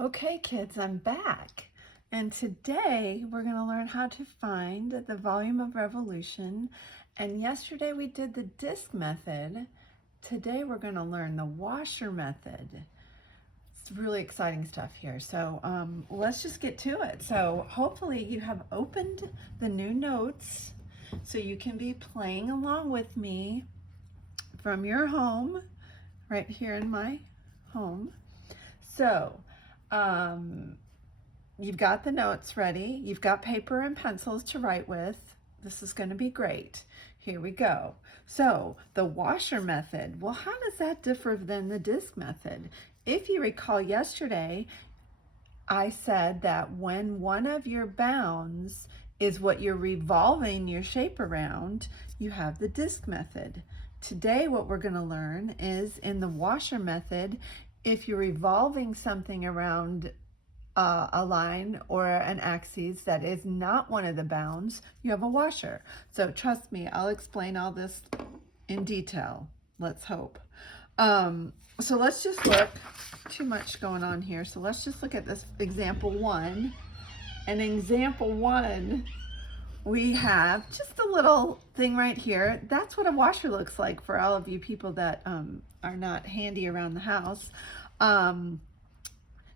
Okay, kids, I'm back. And today we're going to learn how to find the volume of revolution. And yesterday we did the disk method. Today we're going to learn the washer method. It's really exciting stuff here. So let's just get to it. So hopefully you have opened the new notes so you can be playing along with me from your home, right here in my home. So, you've got the notes ready. You've got paper and pencils to write with. This is going to be great. Here we go. So the washer method, well, how does that differ than the disk method? If you recall yesterday, I said that when one of your bounds is what you're revolving your shape around, you have the disk method. Today, what we're going to learn is in the washer method, if you're revolving something around a line or an axis that is not one of the bounds, you have a washer. So trust me, I'll explain all this in detail. Let's hope. So let's just look, too much going on here. So let's just look at this example one. And example one, we have just a little thing right here. That's what a washer looks like for all of you people that are not handy around the house.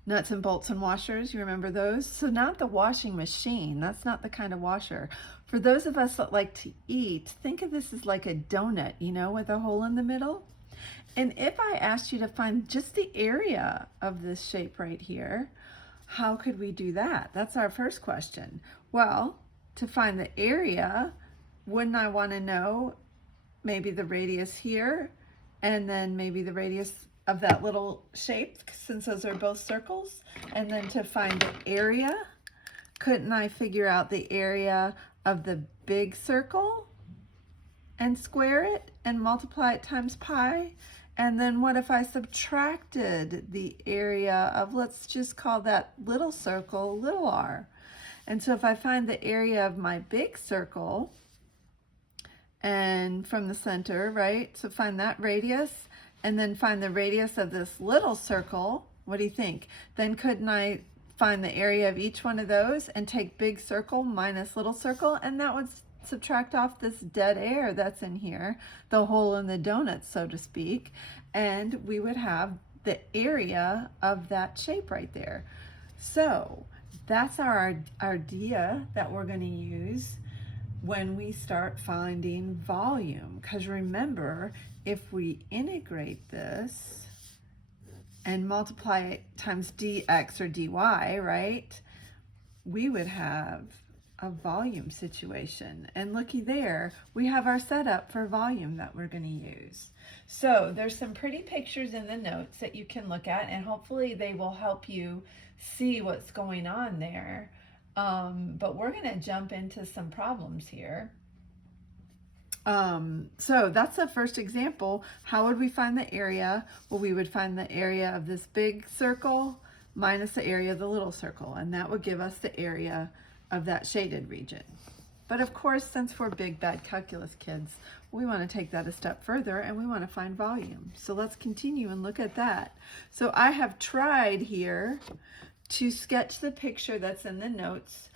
Nuts and bolts and washers, you remember those? So not the washing machine, that's not the kind of washer. For those of us that like to eat, think of this as like a donut, you know, with a hole in the middle. And if I asked you to find just the area of this shape right here, how could we do that? That's our first question. Well, to find the area, wouldn't I want to know maybe the radius here and then maybe the radius of that little shape, since those are both circles? And then to find the area, couldn't I figure out the area of the big circle and square it and multiply it times pi? And then what if I subtracted the area of, let's just call that little circle little r? And so if I find the area of my big circle and from the center, right? So find that radius and then find the radius of this little circle. What do you think? Then couldn't I find the area of each one of those and take big circle minus little circle, and that would subtract off this dead air that's in here, the hole in the donut, so to speak, and we would have the area of that shape right there. So that's our idea that we're going to use when we start finding volume. Because remember, if we integrate this and multiply it times dx or dy, right, we would have a volume situation. And looky there, we have our setup for volume that we're going to use. So there's some pretty pictures in the notes that you can look at, and hopefully they will help you see what's going on there. But we're going to jump into some problems here. So that's the first example. How would we find the area? Well, we would find the area of this big circle minus the area of the little circle, and that would give us the area of that shaded region. But of course, since we're big bad calculus kids, we want to take that a step further and we want to find volume. So let's continue and look at that. So I have tried here to sketch the picture that's in the notes.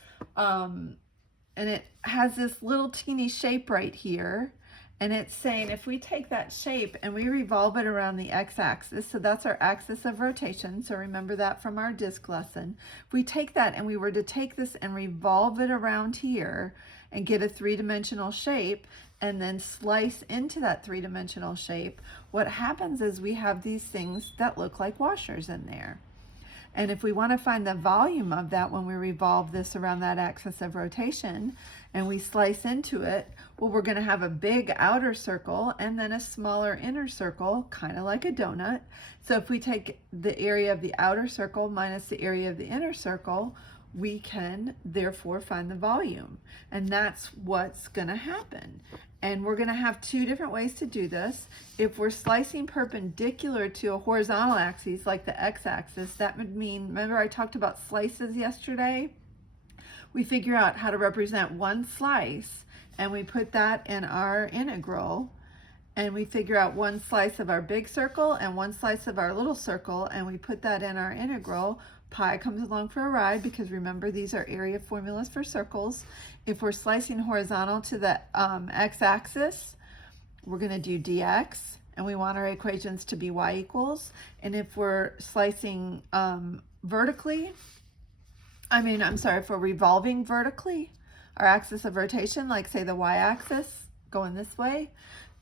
And it has this little teeny shape right here. And it's saying if we take that shape and we revolve it around the x-axis, so that's our axis of rotation, so remember that from our disk lesson. If we take that and we were to take this and revolve it around here and get a three-dimensional shape and then slice into that three-dimensional shape, what happens is we have these things that look like washers in there. And if we want to find the volume of that when we revolve this around that axis of rotation and we slice into it, well, we're going to have a big outer circle and then a smaller inner circle, kind of like a donut. So if we take the area of the outer circle minus the area of the inner circle, we can therefore find the volume. And that's what's going to happen. And we're going to have two different ways to do this. If we're slicing perpendicular to a horizontal axis like the x-axis, that would mean, remember I talked about slices yesterday? We figure out how to represent one slice and we put that in our integral. and we figure out one slice of our big circle and one slice of our little circle, and we put that in our integral, pi comes along for a ride, because remember, these are area formulas for circles. If we're slicing horizontal to the x-axis, we're going to do dx, and we want our equations to be y equals. And if we're slicing vertically, if we're revolving vertically, our axis of rotation, like say the y-axis going this way,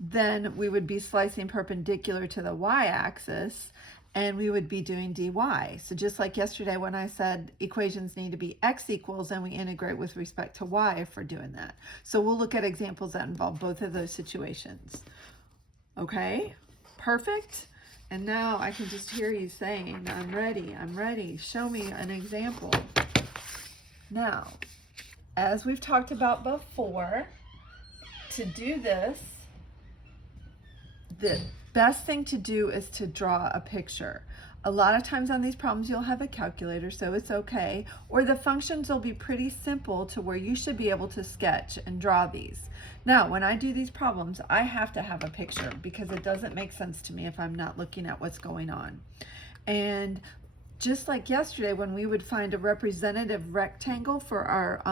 then we would be slicing perpendicular to the y-axis, and we would be doing dy. So just like yesterday when I said equations need to be x equals, and we integrate with respect to y if we're doing that. So we'll look at examples that involve both of those situations. Okay, perfect. And now I can just hear you saying, I'm ready, show me an example. Now, as we've talked about before, to do this, the best thing to do is to draw a picture. A lot of times on these problems you'll have a calculator, so it's okay, or the functions will be pretty simple to where you should be able to sketch and draw these. Now, when I do these problems, I have to have a picture because it doesn't make sense to me if I'm not looking at what's going on. And just like yesterday when we would find a representative rectangle for our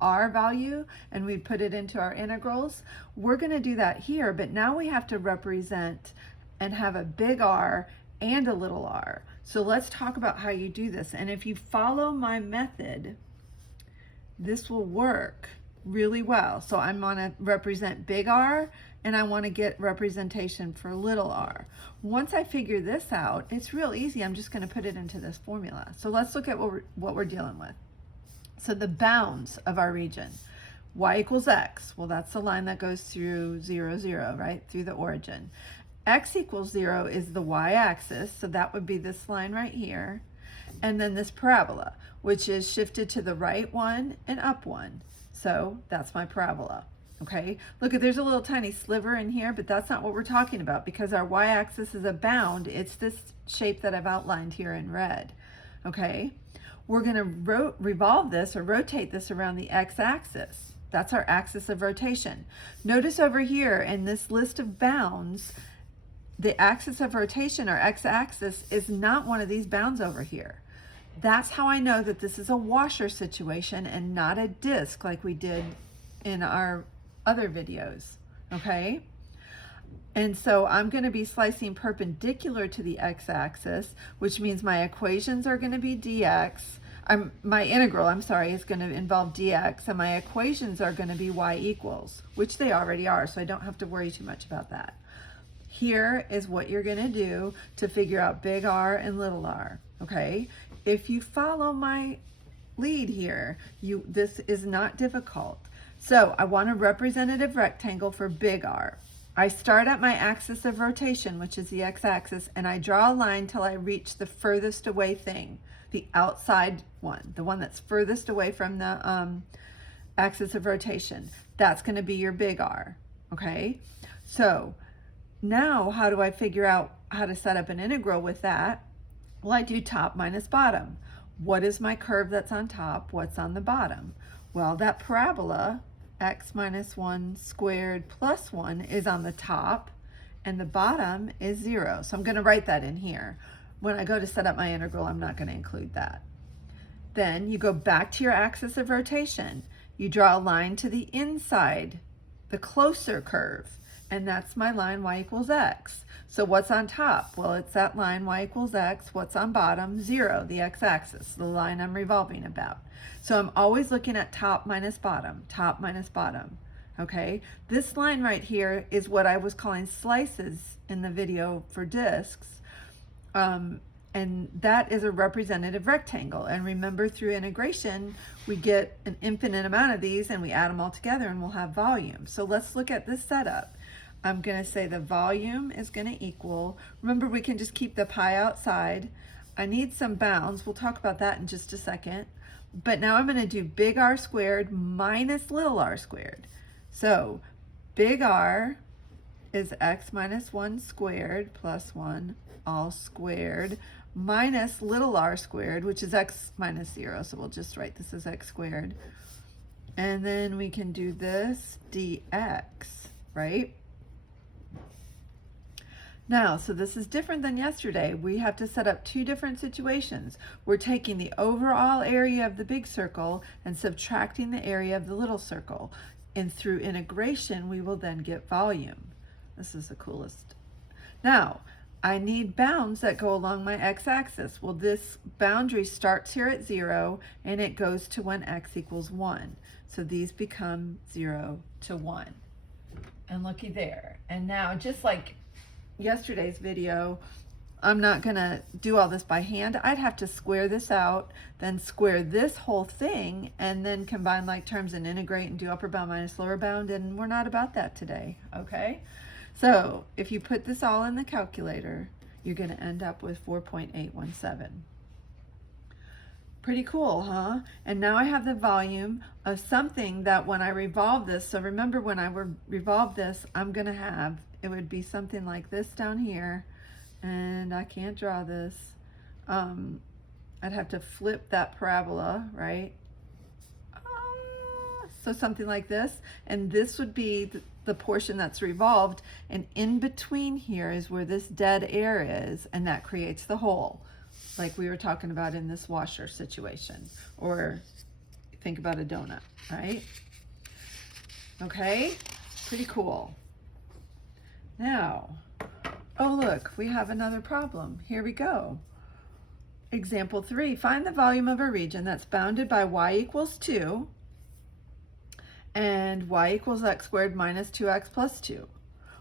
r value and we'd put it into our integrals, we're going to do that here, but now we have to represent and have a big R and a little r. So let's talk about how you do this. And if you follow my method, this will work really well. So I'm going to represent big R, and I want to get representation for little r. Once I figure this out, it's real easy. I'm just going to put it into this formula. So let's look at what we're dealing with. So the bounds of our region, y equals x. Well, that's the line that goes through 0, 0, right? Through the origin. X equals 0 is the y-axis, so that would be this line right here. And then this parabola, which is shifted to the right 1 and up 1. So that's my parabola. Okay, look, there's a little tiny sliver in here, but that's not what we're talking about because our y-axis is a bound. It's this shape that I've outlined here in red. Okay, we're going to revolve this or rotate this around the x-axis. That's our axis of rotation. Notice over here in this list of bounds, the axis of rotation, or x-axis, is not one of these bounds over here. That's how I know that this is a washer situation and not a disk like we did in our other videos, okay? And so I'm going to be slicing perpendicular to the x-axis, which means my equations are going to be dx. My integral, is going to involve dx, and my equations are going to be y equals, which they already are, so I don't have to worry too much about that. Here is what you're going to do to figure out big R and little r, okay? If you follow my lead here, this is not difficult. So I want a representative rectangle for big R. I start at my axis of rotation, which is the x-axis, and I draw a line till I reach the furthest away thing, the outside one, the one that's furthest away from the axis of rotation. That's going to be your big R, okay? So now how do I figure out how to set up an integral with that? Well, I do top minus bottom. What is my curve that's on top? What's on the bottom? Well, that parabola, x minus 1 squared plus 1, is on the top, and the bottom is 0. So I'm going to write that in here. When I go to set up my integral, I'm not going to include that. Then you go back to your axis of rotation. You draw a line to the inside, the closer curve, and that's my line y equals x. So what's on top? Well, it's that line y equals x. What's on bottom? 0, the x-axis, the line I'm revolving about. So I'm always looking at top minus bottom, okay? This line right here is what I was calling slices in the video for discs, and that is a representative rectangle. And remember, through integration, we get an infinite amount of these, and we add them all together, and we'll have volume. So let's look at this setup. I'm going to say the volume is going to equal, remember, we can just keep the pi outside. I need some bounds. We'll talk about that in just a second. But now I'm going to do big R squared minus little r squared. So big R is x minus 1 squared plus 1 all squared minus little r squared, which is x minus 0. So we'll just write this as x squared. And then we can do this dx, right? Now, so this is different than yesterday. We have to set up two different situations. We're taking the overall area of the big circle and subtracting the area of the little circle. And through integration, we will then get volume. This is the coolest. Now, I need bounds that go along my x-axis. Well, this boundary starts here at 0 and it goes to when x equals 1. So these become 0 to 1. And looky there. And now, just like yesterday's video, I'm not gonna do all this by hand. I'd have to square this out, then square this whole thing, and then combine like terms and integrate and do upper bound minus lower bound, and we're not about that today, okay? So if you put this all in the calculator, you're gonna end up with 4.817. Pretty cool, huh? And now I have the volume of something that when I revolve this, so remember when I revolve this, I'm gonna have, it would be something like this down here, and I can't draw this. I'd have to flip that parabola, right? So something like this, and this would be the portion that's revolved, and in between here is where this dead air is, and that creates the hole, like we were talking about in this washer situation, or think about a donut, right? Okay, pretty cool. Now, oh look, we have another problem. Here we go. Example 3, find the volume of a region that's bounded by y equals 2 and y equals x squared minus 2x plus 2.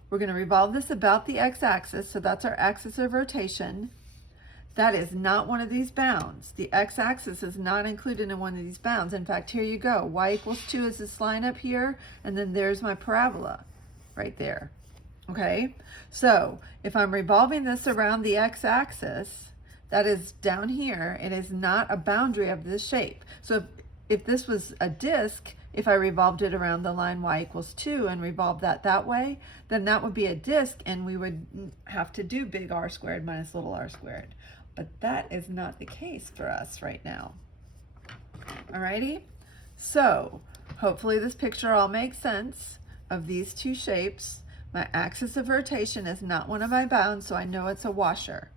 We're going to revolve this about the x-axis, so that's our axis of rotation. That is not one of these bounds. The x-axis is not included in one of these bounds. In fact, here you go. Y equals 2 is this line up here, and then there's my parabola right there. Okay, so if I'm revolving this around the x-axis, that is down here, it is not a boundary of this shape. So if this was a disk, if I revolved it around the line y equals 2 and revolved that way, then that would be a disk, and we would have to do big R squared minus little r squared. But that is not the case for us right now. Alrighty, so hopefully this picture all makes sense of these two shapes. My axis of rotation is not one of my bounds, so I know it's a washer.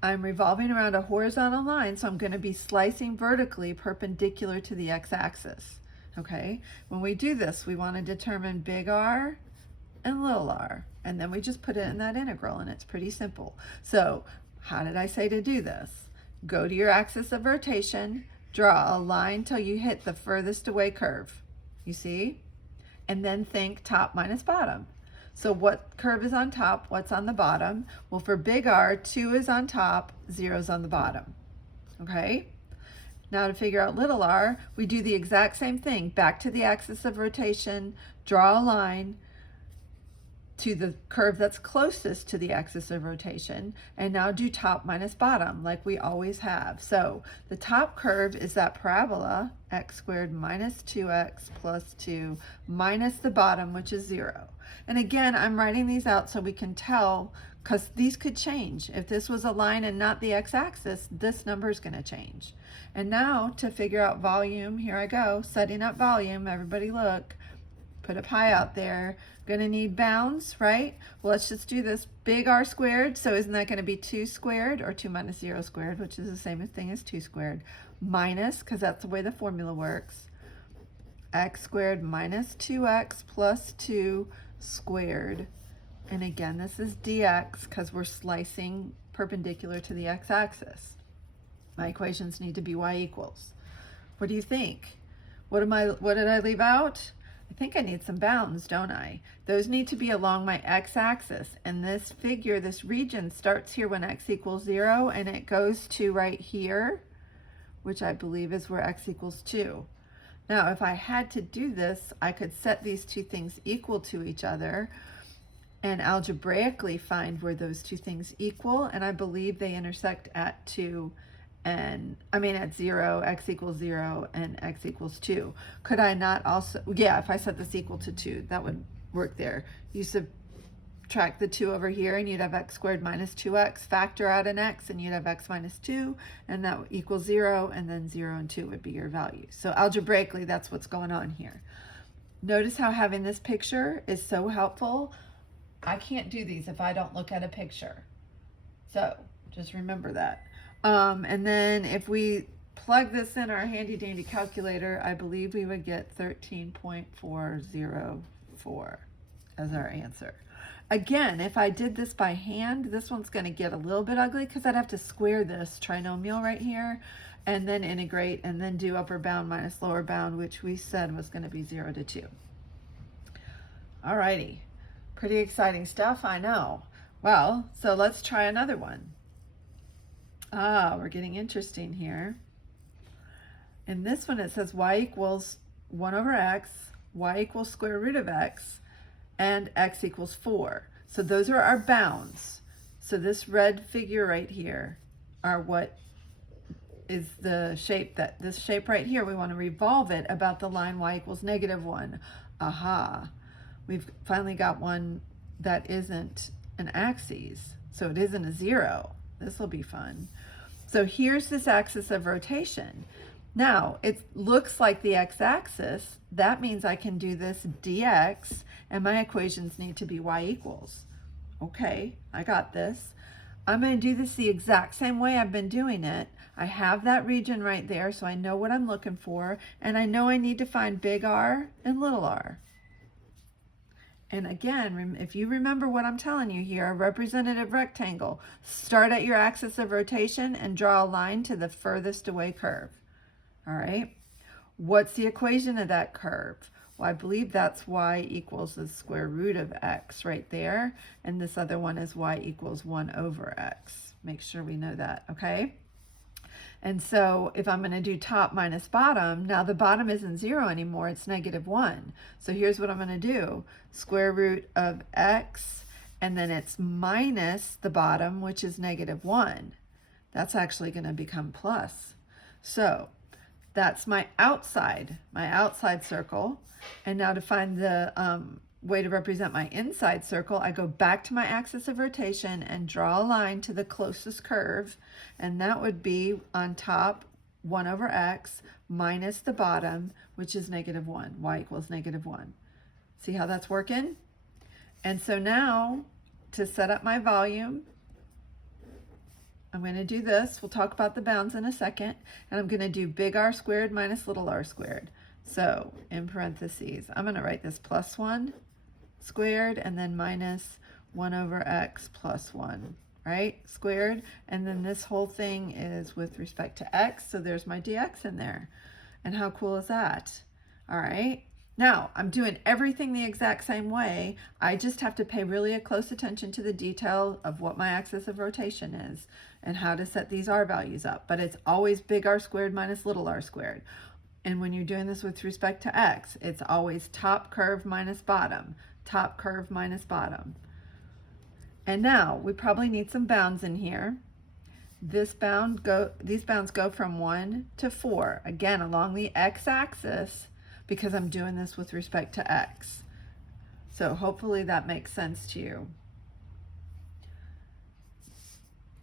I'm revolving around a horizontal line, so I'm going to be slicing vertically perpendicular to the x-axis. Okay, when we do this, we want to determine big R and little r, and then we just put it in that integral, and it's pretty simple. So how did I say to do this? Go to your axis of rotation, draw a line till you hit the furthest away curve, you see? And then think top minus bottom. So what curve is on top, what's on the bottom? Well, for big R, 2 is on top, 0 is on the bottom, okay? Now to figure out little r, we do the exact same thing. Back to the axis of rotation, draw a line to the curve that's closest to the axis of rotation, and now do top minus bottom like we always have. So the top curve is that parabola, x squared minus 2x plus 2 minus the bottom, which is 0. And again, I'm writing these out so we can tell, because these could change. If this was a line and not the x-axis, this number is going to change. And now to figure out volume, here I go, setting up volume. Everybody look, put a pi out there. Going to need bounds, right? Well, let's just do this. Big R squared, so isn't that going to be 2 squared, or 2 minus 0 squared, which is the same thing as 2 squared, minus, because that's the way the formula works, x squared minus 2x plus 2 squared. And again, this is dx because we're slicing perpendicular to the x-axis. My equations need to be y equals. What do you think? What did I leave out? I think I need some bounds, don't I? Those need to be along my x-axis, and this figure, this region, starts here when x equals 0, and it goes to right here, which I believe is where x equals 2. Now, if I had to do this, I could set these two things equal to each other and algebraically find where those two things equal, and I believe they intersect at 2 and at 0, x equals 0 and x equals 2. Could I not also, yeah, if I set this equal to 2, that would work there. You subtract the 2 over here and you'd have x squared minus 2x, factor out an x and you'd have x minus 2, and that equals 0, and then 0 and 2 would be your value. So algebraically, that's what's going on here. Notice how having this picture is so helpful. I can't do these if I don't look at a picture. So just remember that. And then if we plug this in our handy dandy calculator, I believe we would get 13.404 as our answer. Again, if I did this by hand, this one's going to get a little bit ugly because I'd have to square this trinomial right here and then integrate and then do upper bound minus lower bound, which we said was going to be 0 to 2. Alrighty, pretty exciting stuff, I know. Well, so let's try another one. We're getting interesting here. In this one it says y equals 1 over x, y equals square root of x, and x equals 4. So those are our bounds. So this red figure right here are what is the shape, that this shape right here, we want to revolve it about the line y equals -1. Aha, we've finally got one that isn't an axis, so it isn't a 0. This will be fun. So here's this axis of rotation. Now it looks like the x-axis. That means I can do this dx, and my equations need to be y equals. Okay, I got this. I'm going to do this the exact same way I've been doing it. I have that region right there, so I know what I'm looking for, and I know I need to find big R and little r. And again, if you remember what I'm telling you here, a representative rectangle, start at your axis of rotation and draw a line to the furthest away curve. All right, what's the equation of that curve? Well, I believe that's y equals the square root of x right there, and this other one is y equals 1 over x. Make sure we know that, okay? And so if I'm going to do top minus bottom, now the bottom isn't 0 anymore, it's -1. So here's what I'm going to do. Square root of x, and then it's minus the bottom, which is -1. That's actually going to become plus. So that's my outside circle. And now to find the way to represent my inside circle, I go back to my axis of rotation and draw a line to the closest curve, and that would be on top 1 over x minus the bottom, which is -1, y equals -1. See how that's working? And so now to set up my volume, I'm going to do this. We'll talk about the bounds in a second, and I'm going to do big R squared minus little r squared. So in parentheses, I'm going to write this plus 1 squared and then minus 1 over x plus 1, right? Squared. And then this whole thing is with respect to x, so there's my dx in there. And how cool is that? All right. Now, I'm doing everything the exact same way. I just have to pay really close attention to the detail of what my axis of rotation is and how to set these r values up. But it's always big R squared minus little r squared. And when you're doing this with respect to x, it's always top curve minus bottom, top curve minus bottom. And now we probably need some bounds in here. These bounds go from 1 to 4, again along the x-axis, because I'm doing this with respect to x. So hopefully that makes sense to you.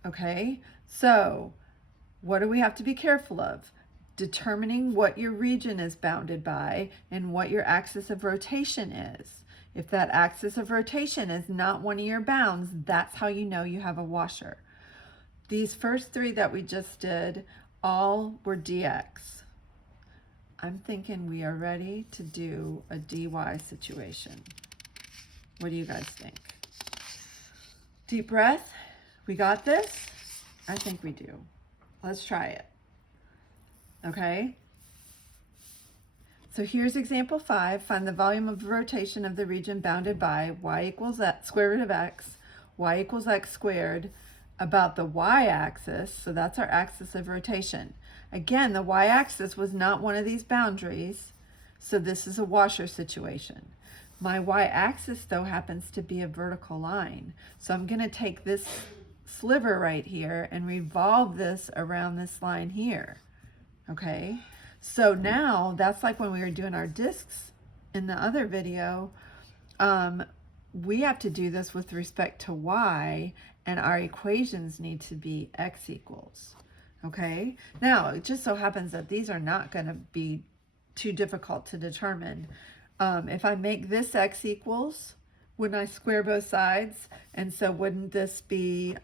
Okay, so what do we have to be careful of? Determining what your region is bounded by and what your axis of rotation is. If that axis of rotation is not one of your bounds, that's how you know you have a washer. These first three that we just did all were dx. I'm thinking we are ready to do a dy situation. What do you guys think? Deep breath. We got this? I think we do. Let's try it. Okay? So here's example 5. Find the volume of rotation of the region bounded by y equals square root of x, y equals x squared, about the y-axis, so that's our axis of rotation. Again, the y-axis was not one of these boundaries, so this is a washer situation. My y-axis, though, happens to be a vertical line. So I'm going to take this sliver right here and revolve this around this line here. Okay? So now, that's like when we were doing our discs in the other video. We have to do this with respect to y, and our equations need to be x equals. Okay? Now, it just so happens that these are not going to be too difficult to determine. If I make this x equals, Wouldn't I square both sides? And so wouldn't this be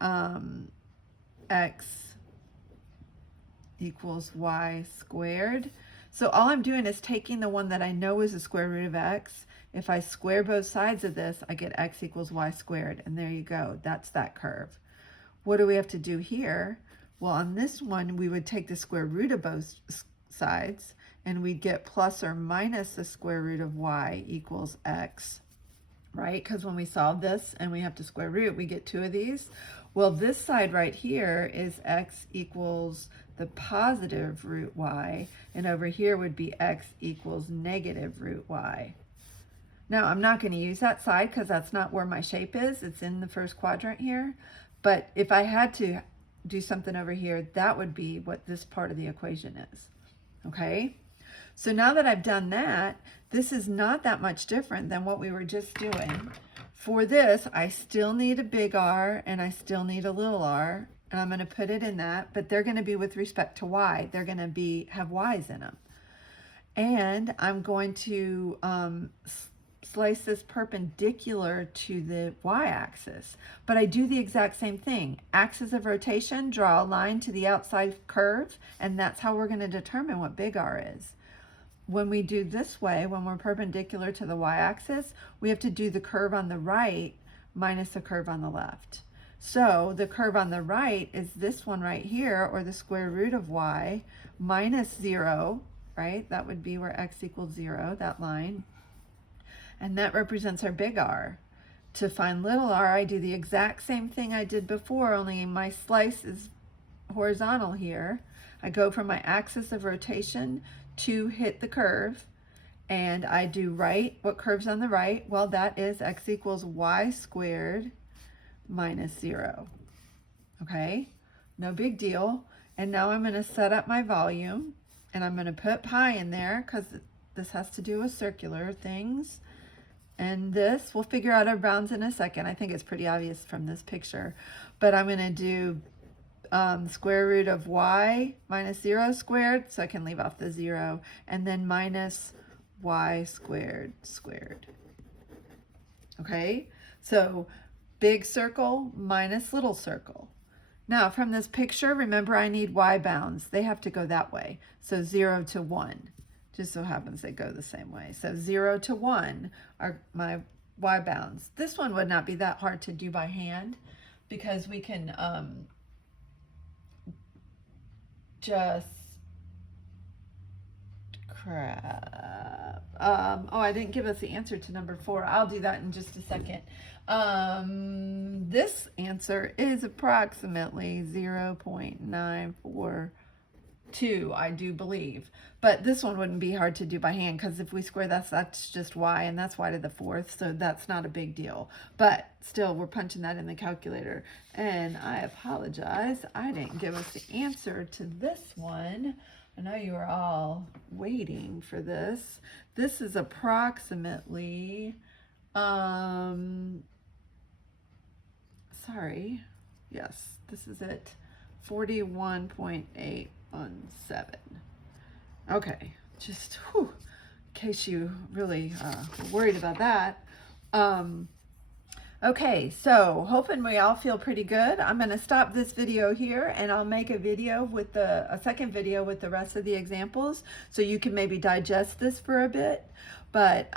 x equals y squared? So all I'm doing is taking the one that I know is the square root of x. If I square both sides of this, I get x equals y squared. And there you go. That's that curve. What do we have to do here? Well, on this one, we would take the square root of both sides, and we'd get plus or minus the square root of y equals x, right? Because when we solve this and we have to square root, we get two of these. Well, this side right here is x equals the positive root y, and over here would be x equals negative root y. Now, I'm not going to use that side because that's not where my shape is. It's in the first quadrant here. But if I had to do something over here, that would be what this part of the equation is. Okay? So now that I've done that, this is not that much different than what we were just doing. For this, I still need a big R and I still need a little r, and I'm going to put it in that, but they're going to be with respect to y. They're going to have y's in them. And I'm going to slice this perpendicular to the y-axis. But I do the exact same thing. Axis of rotation, draw a line to the outside curve, and that's how we're going to determine what big R is. When we do this way, when we're perpendicular to the y-axis, we have to do the curve on the right minus the curve on the left. So the curve on the right is this one right here, or the square root of y, minus 0, right? That would be where x equals 0, that line. And that represents our big R. To find little r, I do the exact same thing I did before, only my slice is horizontal here. I go from my axis of rotation to hit the curve, and I do right. What curve's on the right? Well, that is x equals y squared minus 0. Okay, no big deal. And now I'm going to set up my volume, and I'm going to put pi in there because this has to do with circular things. And this, we'll figure out our bounds in a second. I think it's pretty obvious from this picture. But I'm going to do square root of y minus 0 squared, so I can leave off the 0, and then minus y squared squared. Okay, so big circle minus little circle. Now from this picture, remember I need y bounds. They have to go that way. So 0 to 1. Just so happens they go the same way. So 0 to 1 are my y bounds. This one would not be that hard to do by hand because we can just oh, I didn't give us the answer to number 4. I'll do that in just a second. This answer is approximately 0.942, I do believe. But this one wouldn't be hard to do by hand because if we square this, that's just y, and that's y to the 4th, so that's not a big deal. But still, we're punching that in the calculator. And I apologize, I didn't give us the answer to this one. I know you are all waiting for this. This is approximately, sorry, yes, this is it, 41.817. Okay, just in case you really were worried about that. Okay, so hoping we all feel pretty good. I'm going to stop this video here, and I'll make a video with a second video with the rest of the examples, so you can maybe digest this for a bit. But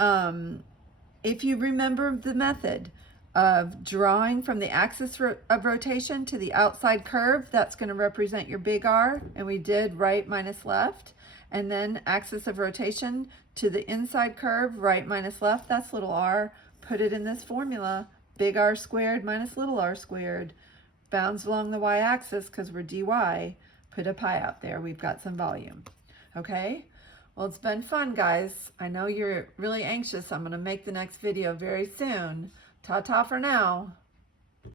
if you remember the method of drawing from the axis of rotation to the outside curve, that's going to represent your big R, and we did right minus left. And then axis of rotation to the inside curve, right minus left, that's little r. Put it in this formula, big R squared minus little r squared. Bounds along the y-axis because we're dy. Put a pi out there, we've got some volume. Okay, well, it's been fun, guys. I know you're really anxious. I'm going to make the next video very soon. Ta-ta for now.